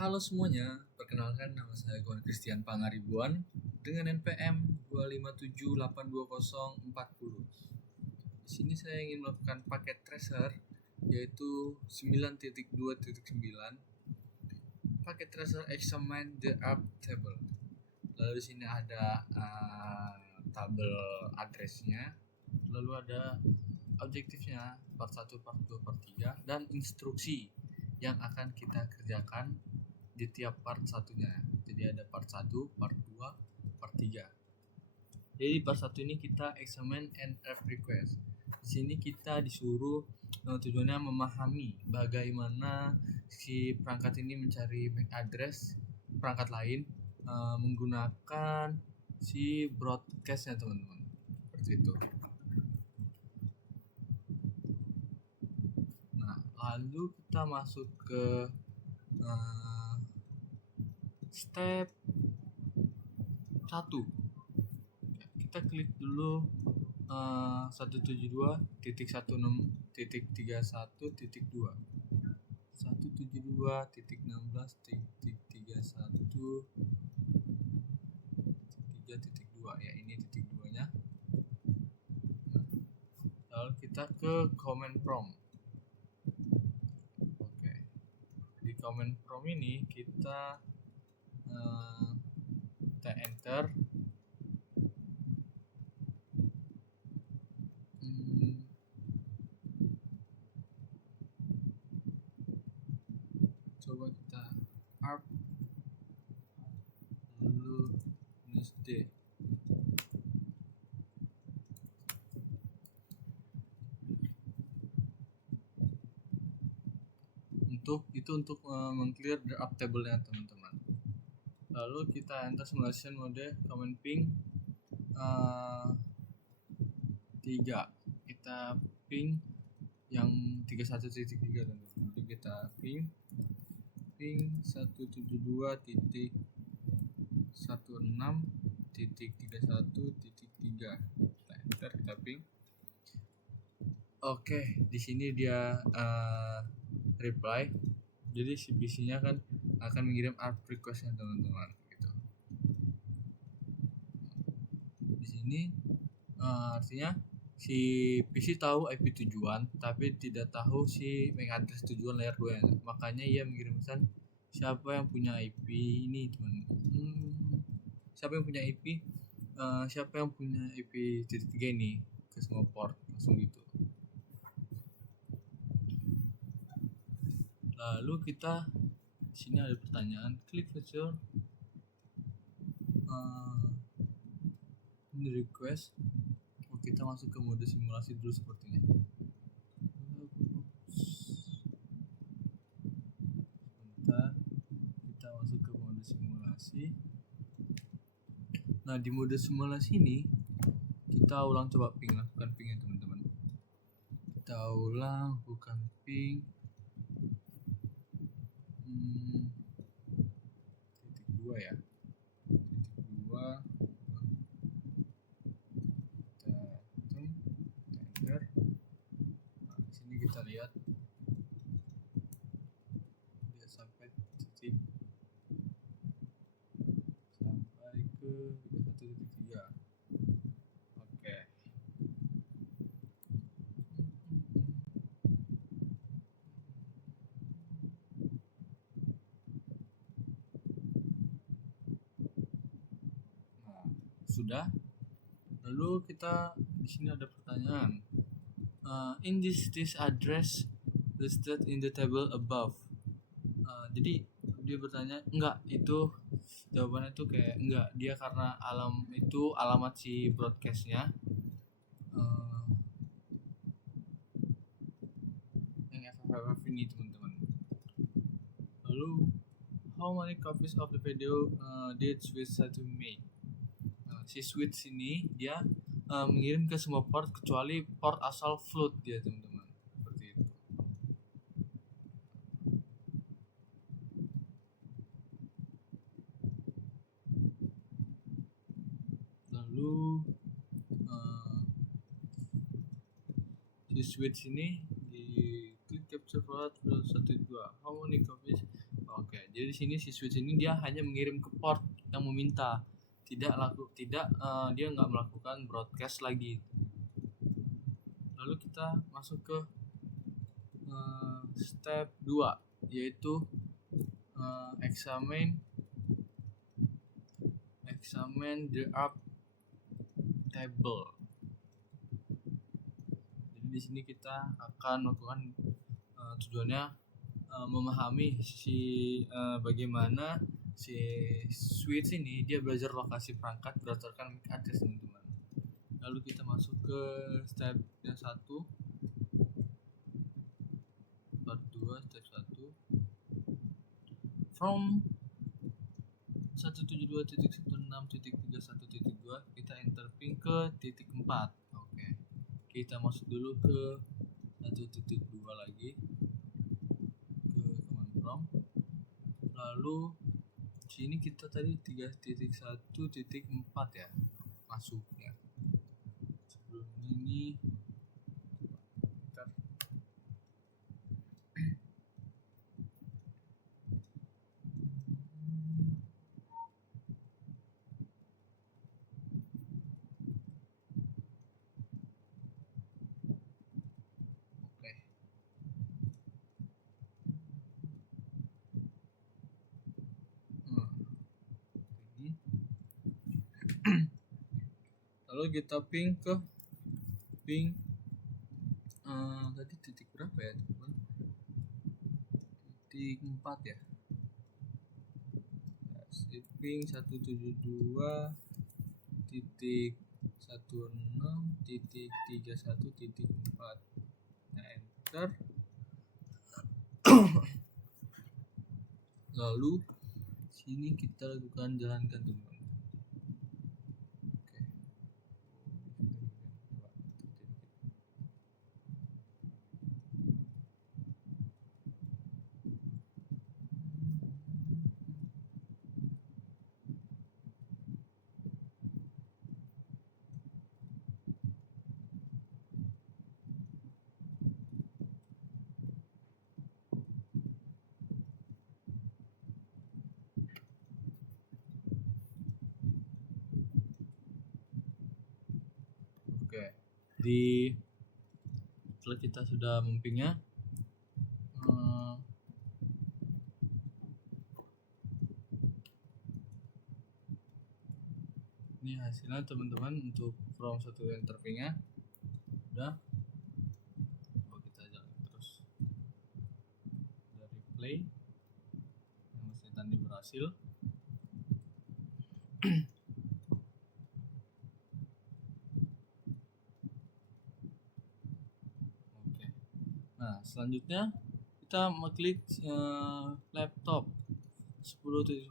Halo semuanya, perkenalkan nama saya Gwan Christian Pangaribuan dengan NPM 257824040. Di sini saya ingin melakukan paket tracer yaitu 9.2.9. Paket tracer examine the arc table. Lalu di sini ada tabel addressnya, lalu ada objektifnya part 1, part 2, part 3 dan instruksi yang akan kita kerjakan di tiap part satunya. Jadi ada part 1, part 2, part 3. Jadi part 1 ini kita examine and app request. Di sini kita disuruh tujuannya memahami bagaimana si perangkat ini mencari MAC address perangkat lain menggunakan si broadcastnya teman-teman. Seperti itu. Nah, lalu kita masuk ke step 1. Kita klik dulu 172.16.31.2 172.16.31.3.2 ya, ini titik 2 nya. Lalu kita ke command prompt. Oke. Di command prompt ini kita enter coba kita arp lalu -d. untuk meng-clear the up table-nya teman-teman. Lalu kita enter simulation mode command ping 3. Kita ping yang 31.3 teman-teman. Jadi kita ping 172.16.31.3. Kita enter, kita ping. Oke, di sini dia reply. Jadi si PC-nya kan akan mengirim ARP request-nya teman-teman gitu. Di sini artinya si PC tahu IP tujuan tapi tidak tahu si MAC address tujuan layer 2 ya. Makanya ia mengirim pesan siapa yang punya IP ini teman. Siapa yang punya IP titik 3 ini ke semua port langsung gitu. Lalu kita di sini ada pertanyaan, klik feature in the request. Kita masuk ke mode simulasi dulu sepertinya. Sebentar, kita masuk ke mode simulasi. Nah, di mode simulasi ini kita ulang coba ping, lakukan ping ya teman-teman. Kita ulang bukan ping titik 2 ya. Titik 2 enter. Nah, di sini kita lihat dia sampai ke 31.3. Oke. Nah, sudah. Lalu kita di sini ada pertanyaan. In this address listed in the table above. Jadi dia bertanya, enggak, itu jawabannya tuh kayak enggak, dia karena alamat si broadcastnya yang FFF ini teman-teman. Lalu how many copies of the video did Switch to make? Si Switch ini dia mengirim ke semua port kecuali port asal float dia teman-teman. Seperti itu. Lalu si Switch ini di click capture forward 1.2. How many copies? Oke, Jadi di sini si switch ini dia hanya mengirim ke port yang meminta, dia nggak melakukan broadcast lagi. Lalu kita masuk ke step 2, yaitu examine the up table. Jadi di sini kita akan melakukan tujuannya memahami bagaimana si switch ini dia belajar lokasi perangkat berdasarkan MAC address, teman-teman. Lalu kita masuk ke step yang 1, part 2, step 1, from 172.16.31.2 kita enter ping ke titik 4. Oke. Kita masuk dulu ke 1.2 lagi ke command prompt. Lalu sini kita tadi 3.1.4 ya masuknya. Sebelum ini lalu kita ping tadi titik berapa ya, teman? Titik 4 ya. Ping 172.16.31.4. Nah, enter. Lalu sini kita lakukan jalankan, teman. Oke, setelah kita sudah mempingnya, ini hasilnya, teman-teman, untuk from 1 enter pingnya udah. Coba kita jalan terus dari play yang masih tadi berhasil. Nah, selanjutnya kita mengklik laptop 10.10.2.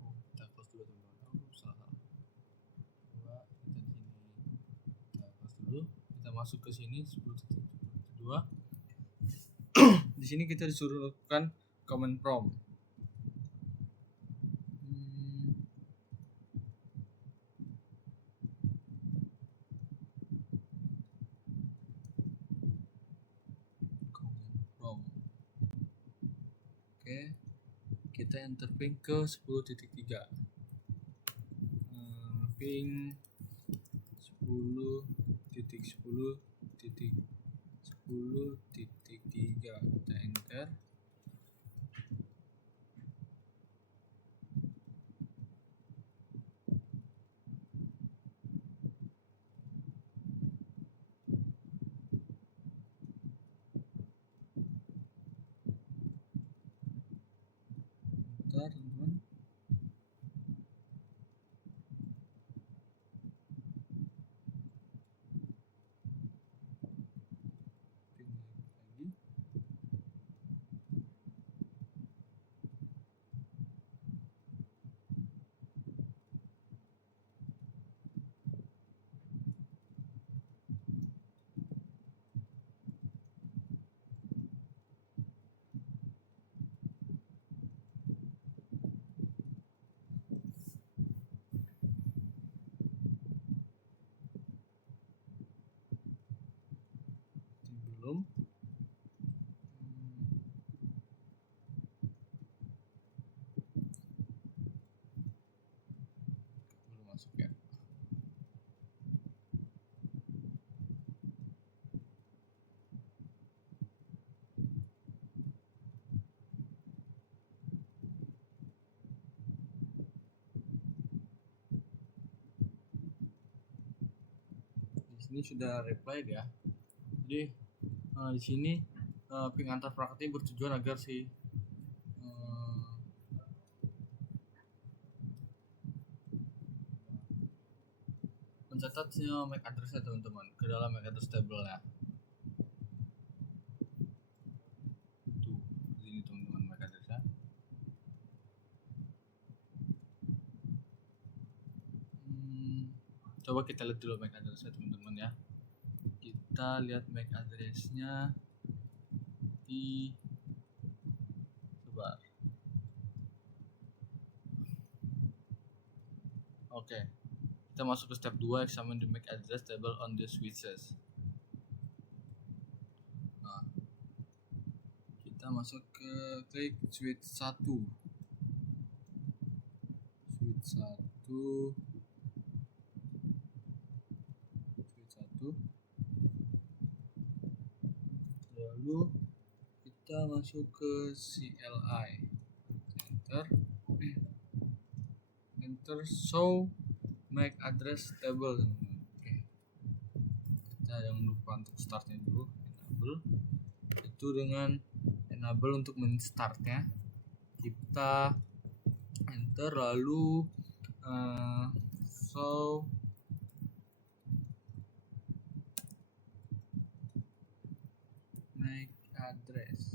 Nah, kita close dulu, teman-teman. Salah. Kita di sini kita close dulu. Kita masuk ke sini 10.10.2. Di sini kita disuruh lakukan command prompt. Oke, kita enter ping ke 10.3. Ping 10.10.10.3 kita enter. Bentar, teman-teman. Ping lagi. Sini sudah reply ya. Jadi di sini ping antar perangkat ini bertujuan agar si mencatat MAC address-nya teman-teman ke dalam MAC address table-nya. Tuh, ini teman-teman MAC address-nya. Coba kita lihat dulu MAC address-nya teman-teman ya. Kita lihat MAC address-nya di sebar. Oke. Kita masuk ke step 2, examine the MAC address table on the switches. Nah, kita masuk ke klik switch 1. Switch 1. Lalu kita masuk ke CLI. Enter show MAC address table. Oke. Kita jangan lupa untuk startnya dulu, enable. Itu dengan enable untuk men-startnya. Kita enter lalu show MAC address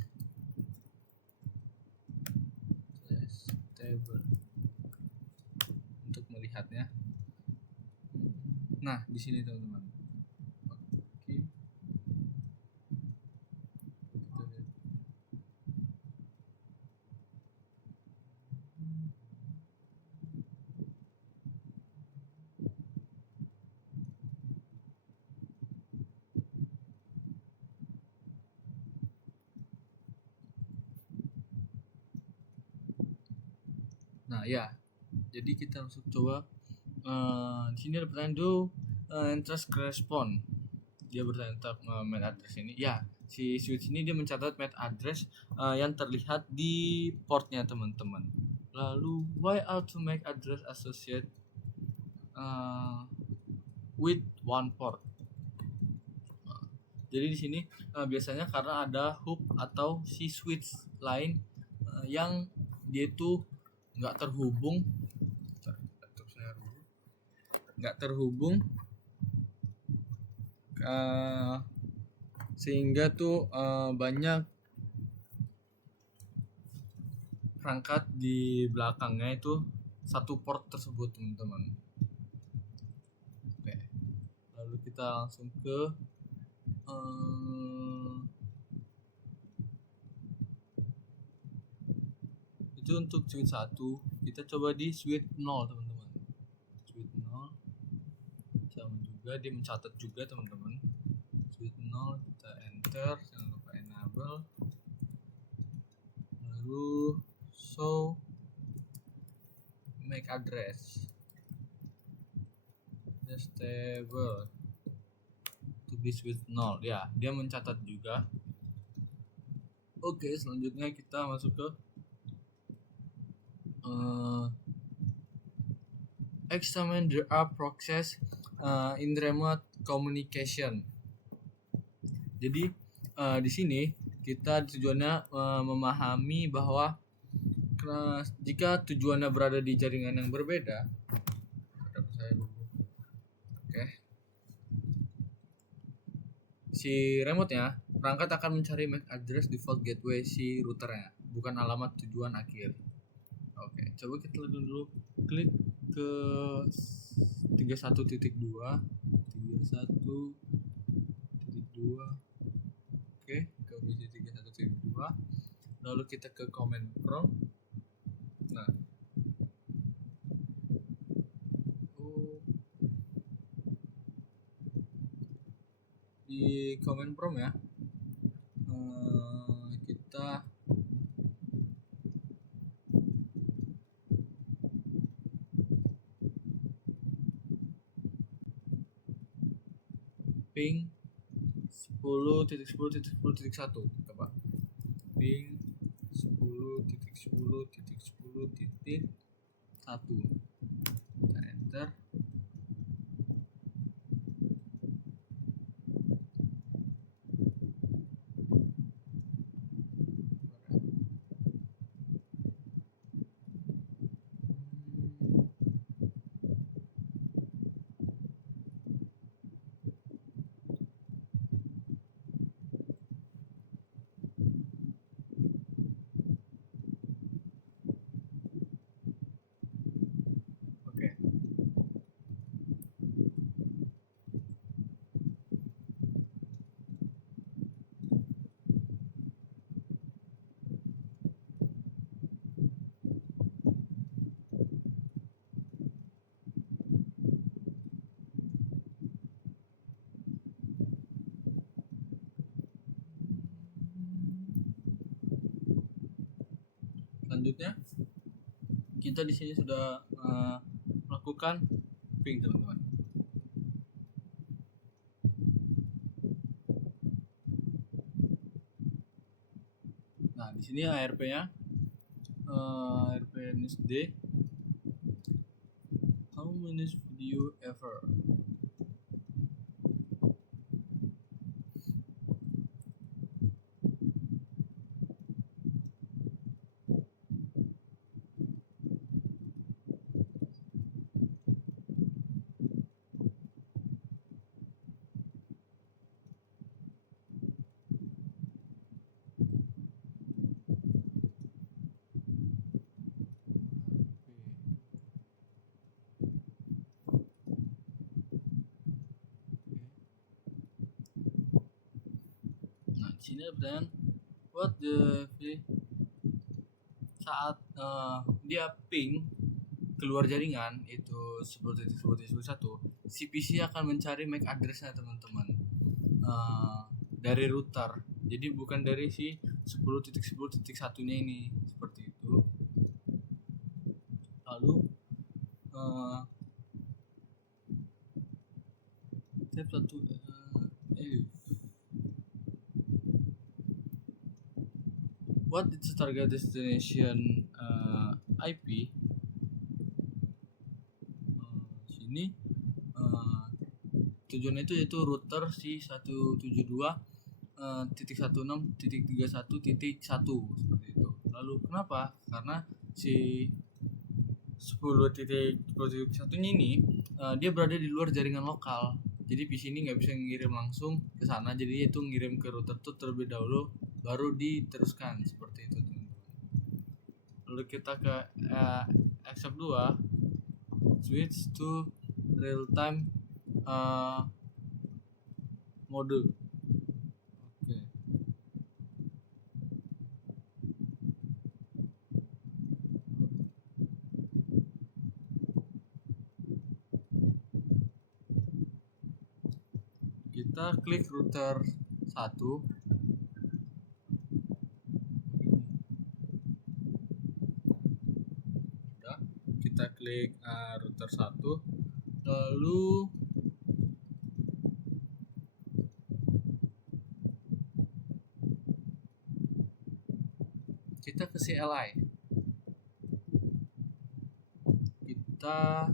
table untuk melihatnya. Nah, di sini teman-teman. Oke. Nah, ya. Jadi kita langsung coba di sini ada pertanyaan do interest respond. Dia bertanya tentang MAC address ini. Ya, si switch ini dia mencatat MAC address yang terlihat di portnya teman-teman. Lalu why are two MAC address associated with one port? Jadi di sini biasanya karena ada hub atau si switch lain yang dia itu nggak terhubung sehingga tuh banyak perangkat di belakangnya itu satu port tersebut teman-teman. Oke. Lalu kita langsung ke itu untuk switch 1. Kita coba di switch 0 teman-teman. Switch 0 sama juga dia mencatat juga teman-teman. Switch 0 kita enter, jangan lupa enable. Lalu show MAC address table to be switch 0. Ya, dia mencatat juga. Oke, selanjutnya kita masuk ke examine the process in remote communication. Jadi di sini kita tujuannya memahami bahwa jika tujuannya berada di jaringan yang berbeda. Oke. Si remote-nya, perangkat akan mencari MAC address default gateway si routernya, bukan alamat tujuan akhir. Oke, coba kita lihat dulu. Klik ke 31.2. Oke, ke posisi 31.2. Lalu kita ke command prompt. Nah, di command prompt ya, kita ping 10.10.10.1 coba ping 10.10.10.1 kita enter. Selanjutnya kita di sini sudah melakukan ping, teman-teman. Nah, di sini ARP-nya ARP -D. How many video ever? Nah, di sini ada pertanyaan, what the saat dia ping keluar jaringan itu 10.10.1, si PC akan mencari MAC address-nya, teman-teman, dari router. Jadi bukan dari si 10.10.1-nya ini, seperti itu. Lalu step 1, what is the target destination IP? Sini tujuannya itu yaitu router si 172.16.31.1 seperti itu. Lalu kenapa? Karena si 10.10.1-nya ini dia berada di luar jaringan lokal. Jadi PC ini nggak bisa ngirim langsung ke sana, jadi itu ngirim ke router tuh terlebih dahulu, baru diteruskan seperti itu, teman-teman. Lalu kita ke step 2, switch to real time mode. Oke. Kita klik router 1. Udah, kita klik router 1. Lalu kita ke CLI. Kita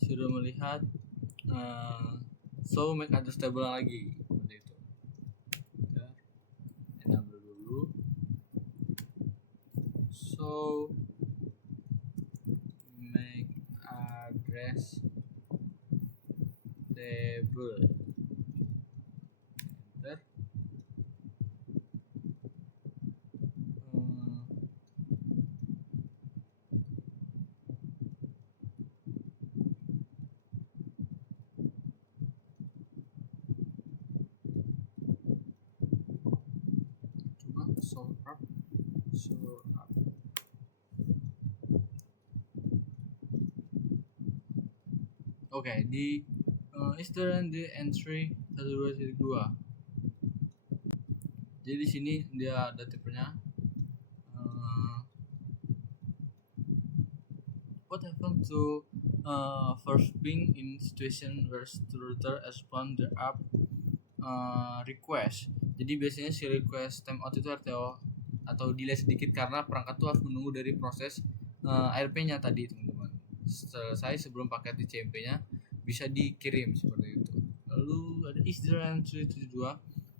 sudah melihat show MAC address table lagi, seperti itu. Kita enable dulu. Show MAC address table. Enter. Show up. Oke, di is there the entry 12.2. Jadi di sini dia ada tipenya. What happened to first ping in situation where the router respond the app request? Jadi biasanya si request timeout itu RTO atau delay sedikit karena perangkat tuh harus menunggu dari proses ARP-nya tadi, teman-teman. Selesai sebelum paket di CMP-nya bisa dikirim seperti itu. Lalu ada is there entry 72.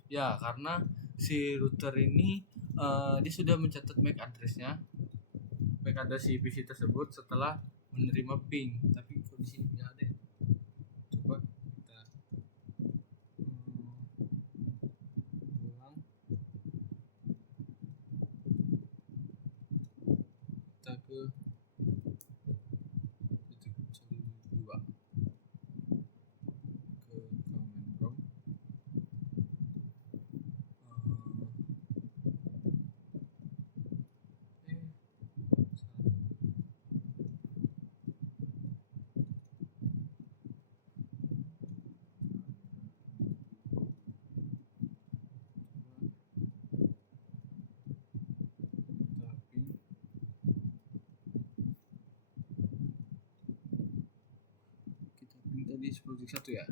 Ya, karena si router ini dia sudah mencatat MAC address-nya, MAC address si PC tersebut setelah menerima ping. Tapi kok di sini nggak ada ya? Coba kita ulang. Kita ke titik 1.2 ke command prompt. Tapi 10.1 ya.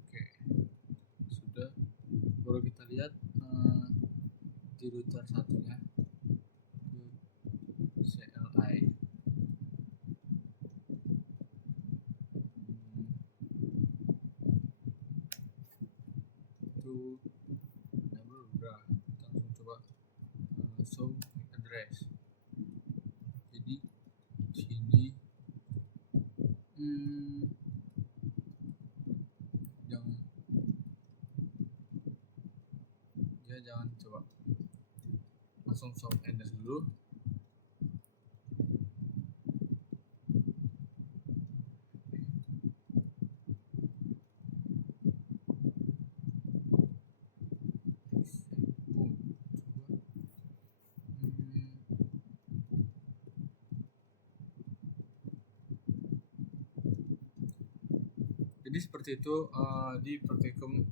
Oke, sudah. Baru kita lihat di router satunya ke CLI. Itu enable udah. Kita langsung coba show MAC address. Jadi sini jangan coba langsung show address dulu. Jadi seperti itu di Praktikum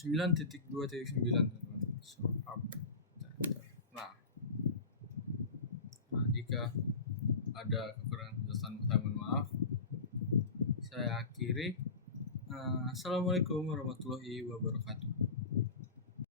9.2.9 Nah, jika ada kekurangan penjelasan saya mohon maaf. Saya akhiri. Assalamualaikum warahmatullahi wabarakatuh.